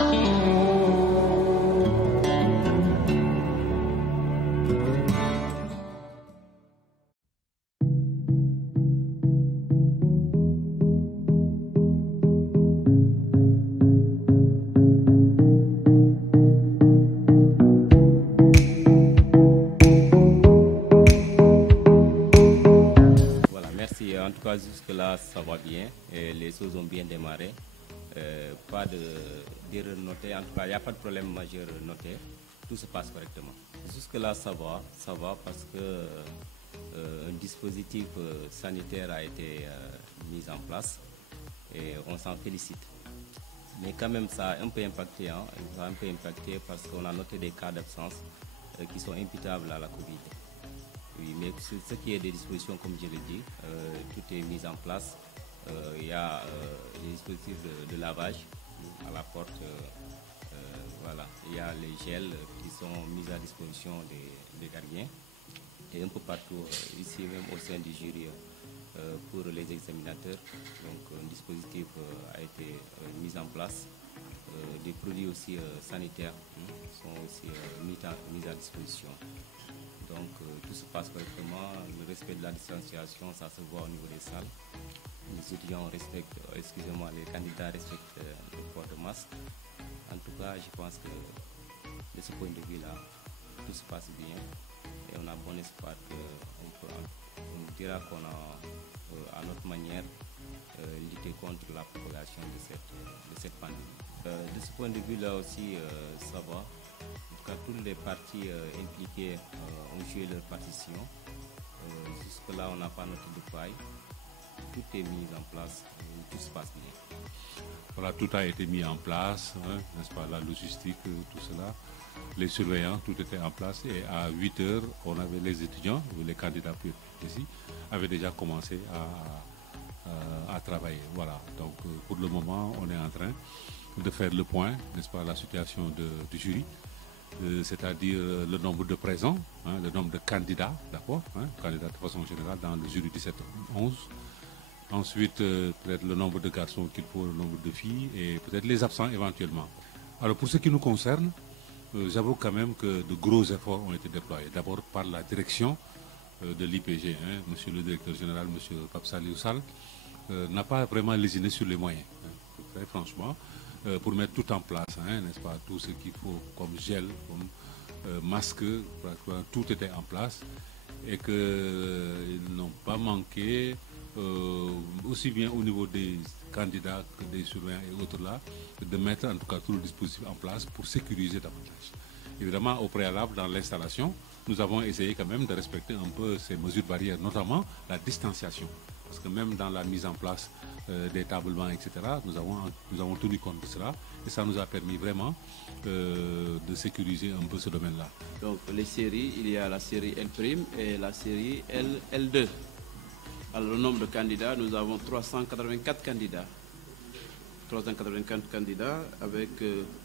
En tout cas, jusque-là, ça va bien et les choses ont bien démarré. Pas d'erreur notée, en tout cas, il n'y a pas de problème majeur noté. Tout se passe correctement. Jusque-là, ça va parce que un dispositif sanitaire a été mis en place et on s'en félicite. Mais quand même, ça a un peu impacté, ça a un peu impacté parce qu'on a noté des cas d'absence qui sont imputables à la Covid. Oui, mais ce qui est des dispositions, comme je l'ai dit, tout est mis en place. Il y a les dispositifs de lavage à la porte. Voilà. Il y a les gels qui sont mis à disposition des gardiens. Et un peu partout, ici même au sein du jury, pour les examinateurs. Donc un dispositif a été mis en place. Des produits aussi sanitaires sont aussi mis à disposition. Donc tout se passe correctement, le respect de la distanciation, ça se voit au niveau des salles. Les étudiants respectent, les candidats respectent le port de masque. En tout cas, je pense que de ce point de vue-là, tout se passe bien et on a bon espoir qu'on dira qu'on a à notre manière lutter contre la propagation de cette pandémie. De ce point de vue-là aussi, ça va. En tout cas, toutes les parties impliquées ont joué leur partition. Jusque-là, on n'a pas noté de faille. Tout est mis en place, tout se passe bien. Voilà, tout a été mis en place, n'est-ce pas, la logistique, tout cela. Les surveillants, tout était en place. Et à 8 heures, on avait les étudiants, les candidats ici, avaient déjà commencé à travailler. Voilà, donc pour le moment, on est en train de faire le point, n'est-ce pas, la situation du jury. C'est-à-dire le nombre de présents, le nombre de candidats, d'abord, candidats de façon générale dans le jury 17-11. Ensuite, peut-être le nombre de garçons qu'il faut, le nombre de filles et peut-être les absents éventuellement. Alors pour ce qui nous concerne, j'avoue quand même que de gros efforts ont été déployés. D'abord par la direction de l'IPG, monsieur le directeur général, monsieur Pape Saliou Sall, n'a pas vraiment lésiné sur les moyens, très franchement. Pour mettre tout en place, n'est-ce pas, tout ce qu'il faut comme gel, comme masque, tout était en place et qu'ils n'ont pas manqué, aussi bien au niveau des candidats que des surveillants et autres là, de mettre en tout cas tout le dispositif en place pour sécuriser davantage. Évidemment, au préalable, dans l'installation, nous avons essayé quand même de respecter un peu ces mesures barrières, notamment la distanciation. Parce que même dans la mise en place des tablements, etc., nous avons tenu compte de cela et ça nous a permis vraiment de sécuriser un peu ce domaine-là. Donc les séries, il y a la série L' et la série L2. Alors le nombre de candidats, nous avons 384 candidats. 384 candidats avec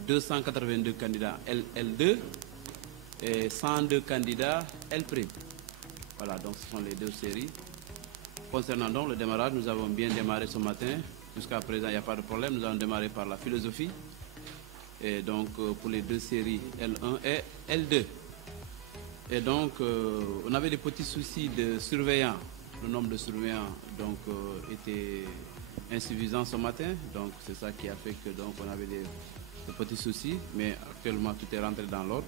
282 candidats L2 et 102 candidats L'. Voilà, donc ce sont les deux séries. Concernant donc le démarrage, nous avons bien démarré ce matin. Jusqu'à présent, il n'y a pas de problème. Nous avons démarré par la philosophie. Et donc, pour les deux séries L1 et L2. Et donc, on avait des petits soucis de surveillants. Le nombre de surveillants donc, était insuffisant ce matin. Donc, c'est ça qui a fait que donc, on avait des petits soucis. Mais actuellement, tout est rentré dans l'ordre.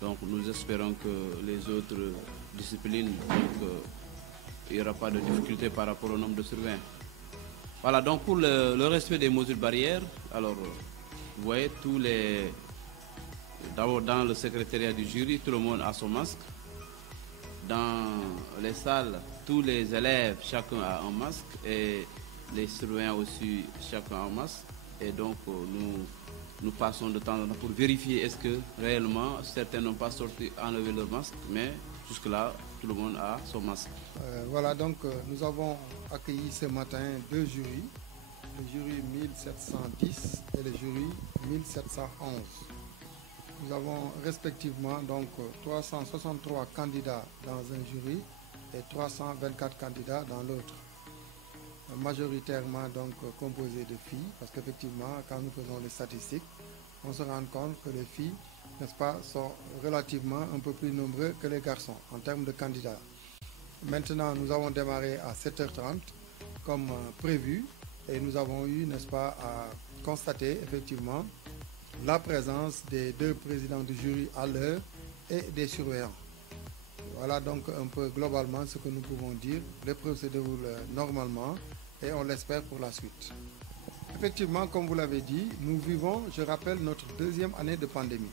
Donc, nous espérons que les autres disciplines... Donc, il n'y aura pas de difficulté par rapport au nombre de surveillants. Voilà, donc pour le respect des mesures barrières, alors vous voyez tous les... D'abord dans le secrétariat du jury, tout le monde a son masque. Dans les salles, tous les élèves, chacun a un masque et les surveillants aussi, chacun a un masque. Et donc nous passons de temps en temps pour vérifier est-ce que réellement certains n'ont pas sorti enlever leur masque, mais jusque-là, tout le monde a son masque. Voilà, donc nous avons accueilli ce matin deux jurys, le jury 1710 et le jury 1711. Nous avons respectivement donc 363 candidats dans un jury et 324 candidats dans l'autre. majoritairement donc composé de filles, parce qu'effectivement, quand nous faisons les statistiques, on se rend compte que les filles, n'est-ce pas, sont relativement un peu plus nombreux que les garçons en termes de candidats. Maintenant, nous avons démarré à 7h30 comme prévu et nous avons eu, n'est-ce pas, à constater effectivement la présence des 2 présidents du jury à l'heure et des surveillants. Voilà donc un peu globalement ce que nous pouvons dire. L'épreuve se déroule normalement et on l'espère pour la suite. Effectivement, comme vous l'avez dit, nous vivons, je rappelle, notre 2e année de pandémie.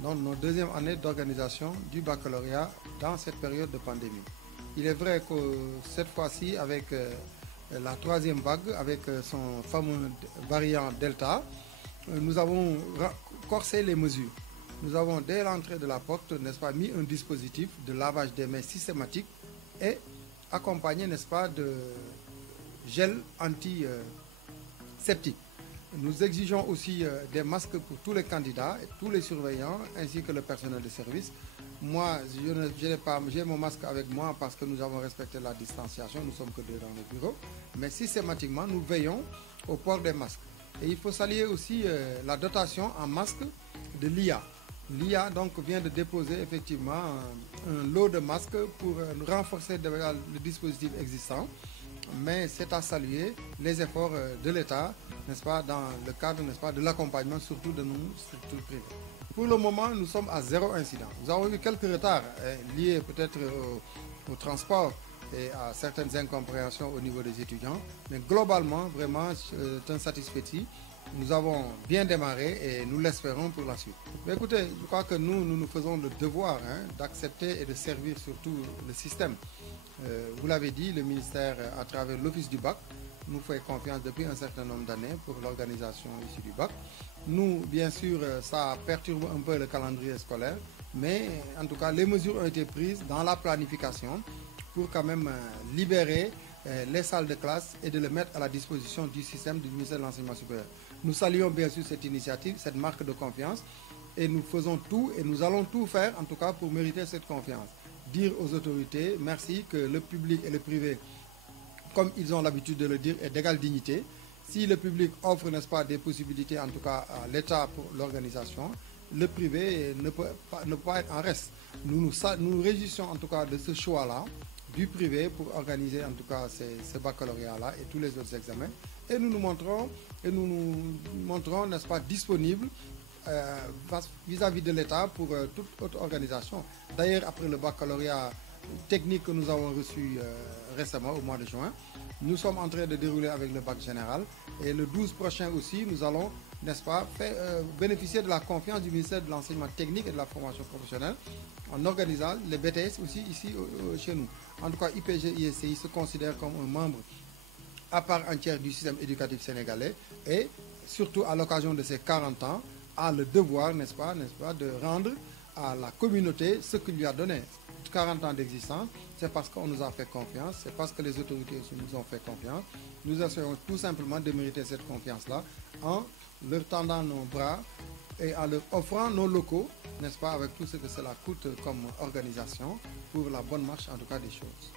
Donc notre 2e année d'organisation du baccalauréat dans cette période de pandémie. Il est vrai que cette fois-ci, avec la 3e vague, avec son fameux variant Delta, nous avons corsé les mesures. Nous avons, dès l'entrée de la porte, n'est-ce pas, mis un dispositif de lavage des mains systématique et accompagné, n'est-ce pas, de gel antiseptique. Nous exigeons aussi des masques pour tous les candidats, et tous les surveillants, ainsi que le personnel de service. Moi, j'ai mon masque avec moi parce que nous avons respecté la distanciation, nous sommes que 2 dans le bureau, mais systématiquement, nous veillons au port des masques. Et il faut saluer aussi la dotation en masques de l'IA. L'IA donc vient de déposer effectivement un lot de masques pour renforcer le dispositif existant, mais c'est à saluer les efforts de l'État, n'est-ce pas, dans le cadre, n'est-ce pas, de l'accompagnement surtout de nos structures privées. Pour le moment, nous sommes à 0 incident. Nous avons eu quelques retards liés peut-être au transport et à certaines incompréhensions au niveau des étudiants, mais globalement, vraiment, c'est un satisfait. Nous avons bien démarré et nous l'espérons pour la suite. Mais écoutez, je crois que nous faisons le devoir d'accepter et de servir surtout le système. Vous l'avez dit, le ministère, à travers l'Office du bac, nous fait confiance depuis un certain nombre d'années pour l'organisation ici du bac. Nous, bien sûr, ça perturbe un peu le calendrier scolaire, mais en tout cas, les mesures ont été prises dans la planification pour quand même libérer les salles de classe et de les mettre à la disposition du système du ministère de l'Enseignement supérieur. Nous saluons bien sûr cette initiative, cette marque de confiance, et nous faisons tout et nous allons tout faire en tout cas pour mériter cette confiance. Dire aux autorités merci, que le public et le privé, comme ils ont l'habitude de le dire, est d'égale dignité. Si le public offre, n'est-ce pas, des possibilités en tout cas à l'État pour l'organisation, le privé ne peut pas être en reste. Nous réjouissons en tout cas de ce choix-là du privé pour organiser en tout cas ce baccalauréat-là et tous les autres examens. Et nous nous montrons, n'est-ce pas, disponibles vis-à-vis de l'État pour toute autre organisation. D'ailleurs, après le baccalauréat technique que nous avons reçu récemment au mois de juin, nous sommes en train de dérouler avec le bac général. Et le 12 prochain aussi, nous allons, n'est-ce pas, bénéficier de la confiance du ministère de l'Enseignement technique et de la formation professionnelle en organisant les BTS aussi ici chez nous. En tout cas, IPG-ISCI se considère comme un membre à part entière du système éducatif sénégalais et surtout à l'occasion de ses 40 ans, a le devoir, n'est-ce pas, de rendre à la communauté ce qu'il lui a donné. 40 ans d'existence, c'est parce qu'on nous a fait confiance, c'est parce que les autorités aussi nous ont fait confiance. Nous essayons tout simplement de mériter cette confiance-là en leur tendant nos bras et en leur offrant nos locaux, n'est-ce pas, avec tout ce que cela coûte comme organisation pour la bonne marche en tout cas des choses.